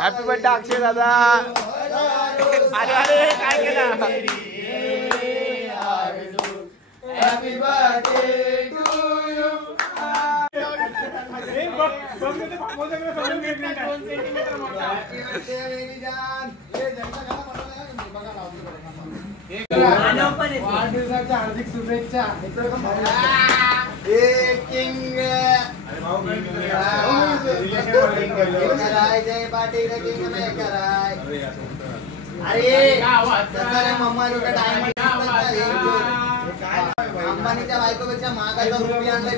Happy birthday अक्षय दादा. अरे अरे काय केलं. Happy birthday to you. वाढदिवसाच्या हार्दिक शुभेच्छा. जय पाटील किंग में कराय. अरे मम्मा लोक अंबानीच्या बायकोपेक्षा महागाचा रुपये आणलाय.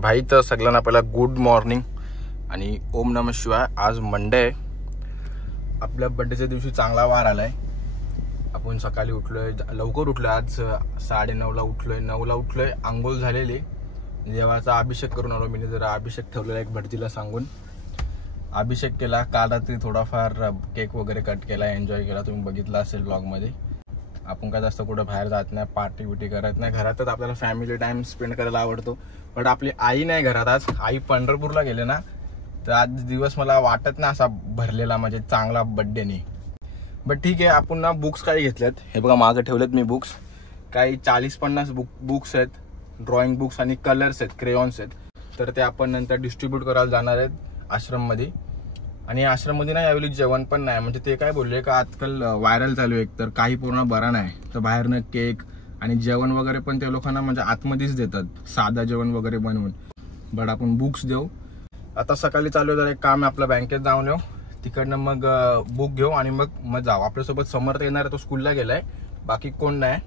भाई तर सगळ्यांना पहिला गुड मॉर्निंग आणि ओम नमः शिवाय. आज मंडे आहे. आपल्या बर्थडेच्या दिवशी चांगला वार आलाय. आपण सकाळी उठलोय, लवकर उठलोय. आज 9:30ला उठलोय. 9ला उठलोय. आंघोळ झालेली. देवाचा अभिषेक करून आलो. मी जरा अभिषेक ठेवलेला एक भटजीला सांगून अभिषेक केला. काल रात्री थोडाफार केक वगैरे कट केला, एन्जॉय केला. तुम्ही बघितला असेल ब्लॉगमध्ये. आपण काय जास्त कुठं बाहेर जात नाही, पार्टी बिटी करत नाही. घरातच आपल्याला फॅमिली टाइम स्पेंड करायला आवडतो. बट आपली आई नाही घरात. आज आई पंढरपूरला गेले ना, तर आज दिवस मला वाटत नाही असा भरलेला, म्हणजे चांगला बर्थडे नाही. बट ठीक आहे. आपण ना बुक्स काही घेतल्यात. हे बघा मागं ठेवलेत मी बुक्स. काही 40-50 बुक्स आहेत. ड्रॉइंग बुक्स आणि कलर्स आहेत, क्रेयॉन्स आहेत. तर ते आपण नंतर डिस्ट्रीब्यूट करायला जाणार आहेत आश्रममध्ये. आणि आश्रममध्ये ना यावेळी जेवण पण नाही. म्हणजे ते काय बोलले का आजकाल व्हायरल चालू आहे, तर काही पूर्ण बरा नाही. तर बाहेरनं केक आणि जेवण वगैरे पण ते लोकांना म्हणजे आतमध्येच देतात, साधा जेवण वगैरे बनवून. बट आपण बुक्स देऊ. आता सकाळी चालू आहे, जरा एक काम आहे आपल्या बँकेत जाऊन येऊ. तिकडनं मग बुक घेऊ आणि मग जाऊ. आपल्यासोबत समर्थ येणार आहे, तो स्कूलला गेलाय. बाकी कोण नाही.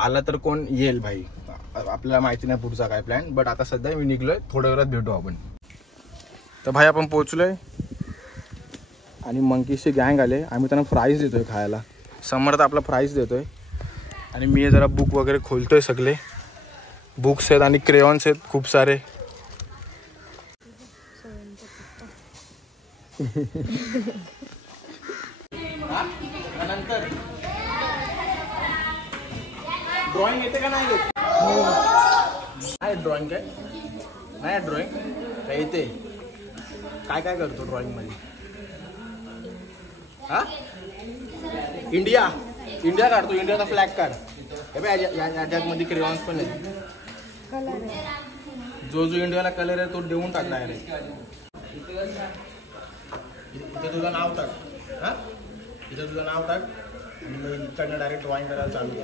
आला तर कोण येईल भाई, आपल्याला माहिती नाही पुढचा काय प्लॅन. बट आता सध्या मी निघलोय. थोड्या वेळात भेटू आपण. तर भाई आपण पोहोचलोय आणि मंकीची गँग आले. आम्ही त्यांना फ्राईज देतोय खायला. समर्थ आपला फ्राईज देतोय आणि मी जरा बुक वगैरे खोलतोय. सगळे बुक्स आहेत आणि क्रेयॉन्स आहेत खूप सारे. ड्रॉइंग येते का नाही येत? ड्रॉइंग काय नाही. ड्रॉइंग काय येते? काय काय करतो ड्रॉइंग मध्ये? हा, इंडिया काढतो. इंडियाचा फ्लॅग काढ. हे बघ याच्यामध्ये क्रेयॉन्स पण आहेत. जो इंडियाला कलर आहे तो देऊन टाकला आहे. इथे तुझं नाव टाक. हा, इथे तुझं नाव टाक आणि मग इकडनं डायरेक्ट ड्रॉइंग करायला चालू कर.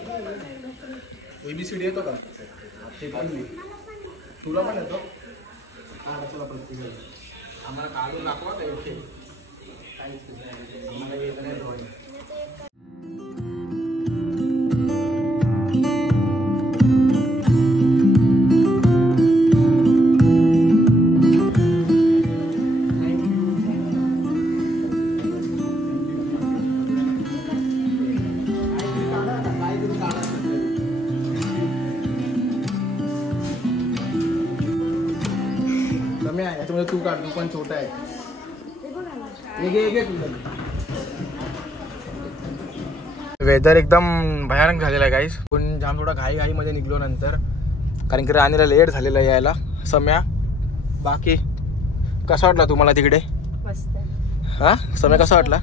ABCD येतो का? ते पण मी तुला पण येतो. चला प्रत्येक आम्हाला काढून दाखवा का इथे. आम्हाला येत नाही ड्रॉइंग. याच्यामध्ये तू काढ, तू पण छोटा आहे. वेदर एकदम भयानक झालेला आहे गाईस. पण जाम थोडा घाईमध्ये निघलो नंतर, कारण की राणीला लेट झालेला यायला. सम्या, बाकी कसा वाटला तुम्हाला तिकडे? मस्त. हा, सम्या कसा वाटला?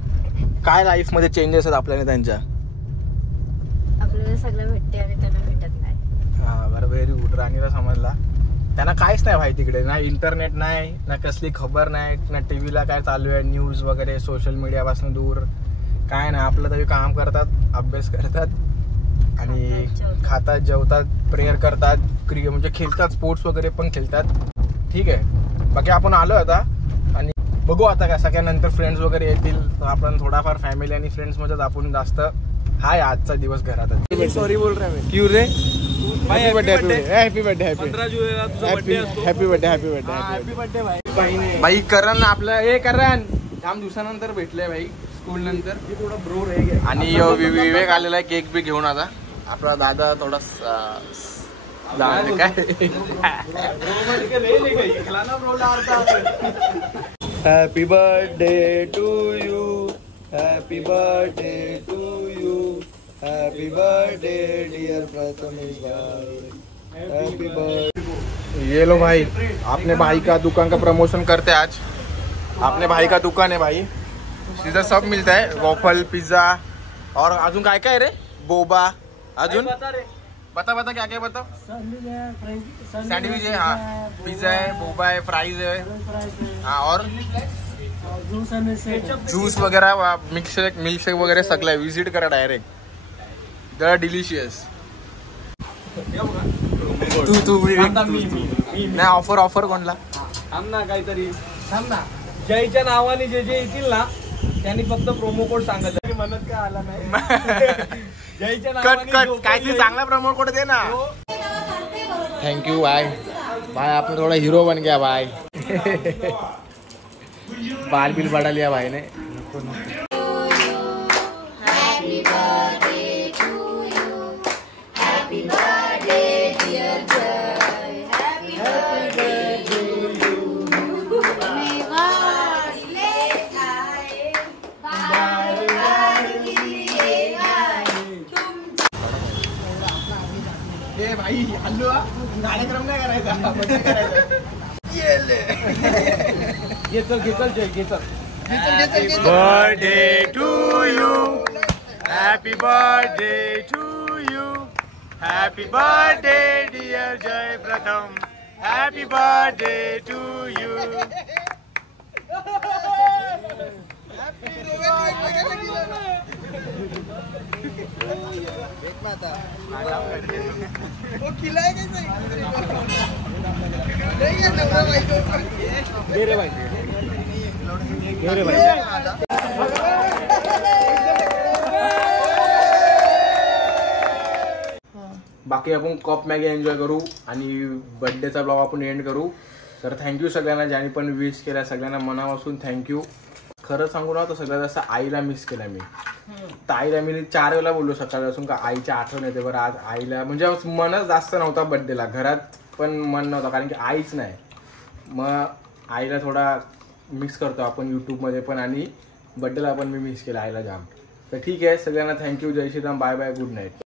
काय लाईफ मध्ये चेंजेस आहेत आपल्याला त्यांच्या? आपल्याला सगळं भेटते आणि त्यांना भेटत नाही. हा बरं, व्हेरी गुड. राणीला समजला. त्यांना काहीच नाही भाई तिकडे, ना इंटरनेट नाही, ना कसली खबर नाही, ना टीव्हीला काय चालू आहे, न्यूज वगैरे, सोशल मीडियापासून दूर काय नाही. आपलं तरी काम करतात, अभ्यास करतात आणि खातात, जेवतात, प्रेयर करतात, क्रिकेट म्हणजे खेळतात, स्पोर्ट्स वगैरे पण खेळतात. ठीक आहे. बाकी आपण आलो आता आणि बघू आता काय सगळ्यानंतर फ्रेंड्स वगैरे येतील तर आपण थोडाफार फॅमिली आणि फ्रेंड्स मध्येच आपण जास्त हाय आजचा दिवस घरात. सॉरी बोल रहा है क्यों रे? Happy birthday happy birthday. 15 जुलैला तुझा बर्थडे असतो. Happy birthday. हॅपी बर्थडे भाई. भाई करण आपलं हे करण जाम दिवसानंतर भेटलंय भाई, स्कूल नंतर. थोडा ब्रो रे. आणि विवेक आलेला आहे केक बी घेऊन. आता आपला दादा थोडा काय happy birthday to you. Happy birthday to you. Happy birthday dear Prathamesh भाई. Happy birthday. ये लो भाई, अपने भाई का दुकान का प्रमोशन करते हैं आज. अपने भाई का दुकान है भाई, सीधा सब मिलता है, वॉफल, पिज्जा और अजून काय काय रे, बोबा, अजून बता क्या क्या बता. सैंडविच है, हाँ, पिज्जा है, बोबा है, फ्राइज है, हाँ, और जूस वगैरह, मिल्कशेक वगैरह सगळं आहे. विजिट करा डायरेक्ट. The delicious. तू नाही ऑफर कोणला थांब ना, काहीतरी थांब ना. जयच्या नावाने जे येतील ना त्यांनी फक्त प्रोमो कोड सांगत. म्हणत काय आला नाही. जयच्या नावाने काहीतरी चांगला प्रोमो कोड दे ना. Thank you bye bye. आपने थोड़ा हीरो बन गया भाई. बाल बिल बढ़ा लिया भाई ने. भाई हल्लो कार्यक्रम नाही करायचा. Birthday to you. Happy birthday to you. Happy birthday dear Jay Pratham. Happy birthday to you. बाकी आपण कप मॅगी एन्जॉय करू आणि बर्थडेचा ब्लॉग आपण एंड करू. तर थँक्यू सगळ्यांना ज्यांनी पण विश केला, सगळ्यांना मनापासून थँक्यू. खरं सांगू ना तर सगळ्यात जास्त आईला मिस केला मी. तर आईला मी 4 वेळा बोललो सकाळपासून का आईच्या आठवण येते बरं. आज आईला म्हणजे मनच जास्त नव्हता बर्थडेला, घरात पण मन नव्हता कारण की आईच नाही. मग आईला थोडा मिस करतो आपण यूट्यूबमध्ये पण आणि बर्थडेला पण मी मिस केला आईला जाम. तर ठीक आहे, सगळ्यांना थँक्यू. जय Shriram. Bye bye. Good night.